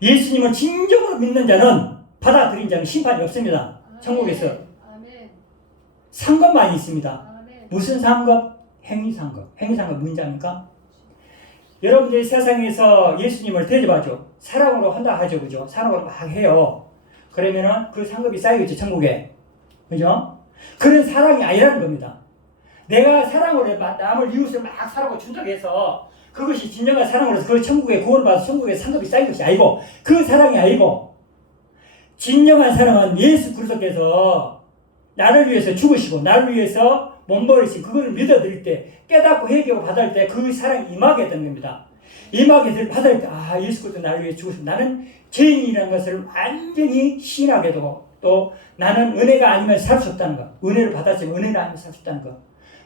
예수님을 진정으로 믿는 자는 받아들인 자는 심판이 없습니다. 천국에서 상급만이 있습니다. 무슨 상급? 행위상급. 행위상급 문제입니까? 여러분들이 세상에서 예수님을 대접하죠. 사랑으로 한다 하죠. 그죠? 사랑으로 막 해요. 그러면은 그 상급이 쌓이겠죠. 천국에. 그죠? 그런 사랑이 아니라는 겁니다. 내가 사랑으로 남을 이웃을 막 사랑으로 준다고 해서 그것이 진정한 사랑으로서 그 천국에 구원을 받아서 천국에 상급이 쌓인 것이 아니고 그 사랑이 아니고 진정한 사랑은 예수 그리스도께서 나를 위해서 죽으시고 나를 위해서 몸버리신 그거를 믿어드릴 때 깨닫고 회개하고 받을 때 그 사랑이 임하게 되는 겁니다. 임하게 받을 때 예수 그리스도 나를 위해 죽으시고 나는 죄인이라는 것을 완전히 시인하게 되고 또 나는 은혜가 아니면 살 수 없다는 것. 은혜를 받았지만 은혜가 아니면 살 수 없다는 것.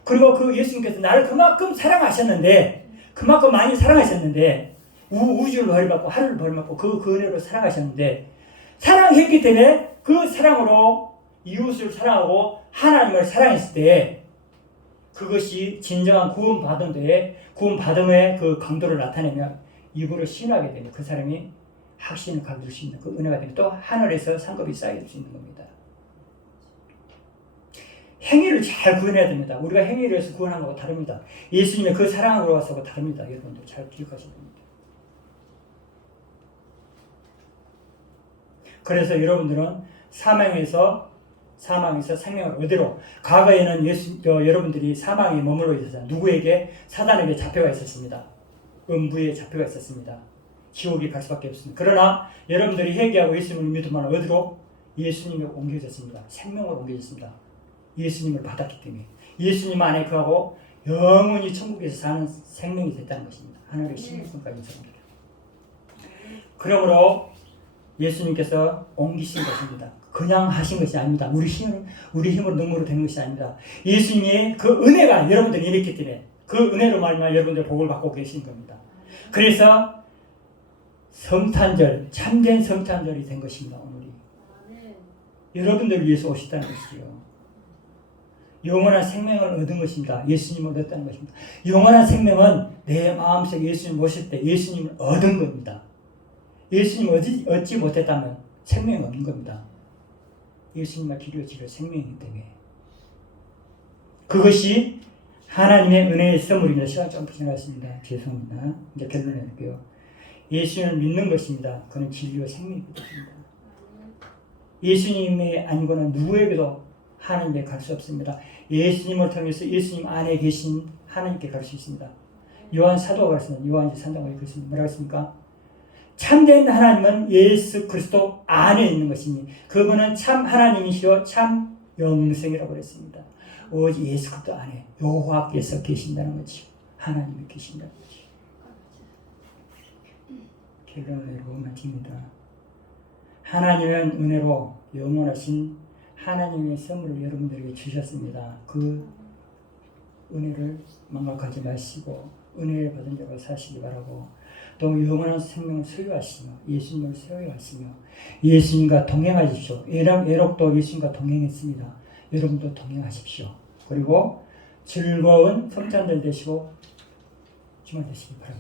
그리고 그 예수님께서 나를 그만큼 사랑하셨는데 그만큼 많이 사랑하셨는데 우주를 벌받고 하늘을 벌받고 그 은혜로 사랑하셨는데 사랑했기 때문에 그 사랑으로 이웃을 사랑하고 하나님을 사랑했을 때 그것이 진정한 구원받음의 그 강도를 나타내면 이거를 신하게 되면 그 사람이 확신을 가질 수 있는 그 은혜가 되면 또 하늘에서 상급이 쌓일 수 있는 겁니다. 행위를 잘 구현해야 됩니다. 우리가 행위를 해서 구원한 거하고 다릅니다. 예수님의 그 사랑으로 와서 다릅니다. 여러분들 잘 기억하셔야 됩니다. 그래서 여러분들은 사망에서 생명을 얻으러 과거에는 여러분들이 사망에 머물러 있었어요. 누구에게? 사단에게 잡혀가 있었습니다. 음부에 잡혀가 있었습니다. 지옥에 갈 수밖에 없습니다. 그러나 여러분들이 회개하고 예수님을 믿음만 얻으러 예수님을 옮겨졌습니다. 생명을 옮겨졌습니다. 예수님을 받았기 때문에 예수님 안에 거하고 영원히 천국에서 사는 생명이 됐다는 것입니다. 하늘의 신분까지 적용합니다. 그러므로 예수님께서 옮기신 것입니다. 그냥 하신 것이 아닙니다. 우리 힘으로 능력으로 된 것이 아닙니다. 예수님의 그 은혜가 여러분들이 임했기 때문에 그 은혜로 말미암아 여러분들 복을 받고 계신 겁니다. 그래서 성탄절, 참된 성탄절이 된 것입니다. 오늘이 여러분들을 위해서 오셨다는 것이요. 영원한 생명을 얻은 것입니다. 예수님을 얻었다는 것입니다. 영원한 생명은 내 마음속에 예수님 모실 때 예수님을 얻은 겁니다. 예수님을 얻지 못했다면 생명이 없는 겁니다. 예수님과 길이요 진리요 생명이기 때문에 그것이 하나님의 은혜의 선물입니다. 시간 좀 지나갔습니다. 죄송합니다. 이제 결론을 할게요. 예수님을 믿는 것입니다. 그는 진리요 생명이기 때문입니다. 예수님이 아니고는 누구에게도 하나님께 갈 수 없습니다. 예수님을 통해서 예수님 안에 계신 하나님께 갈 수 있습니다. 요한 사도가 그랬습니다. 요한 3장에 그랬습니다. 뭐라고 했습니까? 참된 하나님은 예수 그리스도 안에 있는 것이니 그분은 참 하나님이시요 참 영생이라고 그랬습니다. 오직 예수 그리스도 안에 여호와께서 계신다는 거죠. 하나님이 계신다는 거죠. 결론을 내고 마칩니다. 하나님은 은혜로 영원하신 하나님의 선물을 여러분들에게 주셨습니다. 그 은혜를 망각하지 마시고 은혜를 받은 자가 사시기 바라고 또 영원한 생명을 소유하시며 예수님을 소유하시며 예수님과 동행하십시오. 에녹도 예수님과 동행했습니다. 여러분도 동행하십시오. 그리고 즐거운 성탄절 되시고 주말 되시기 바랍니다.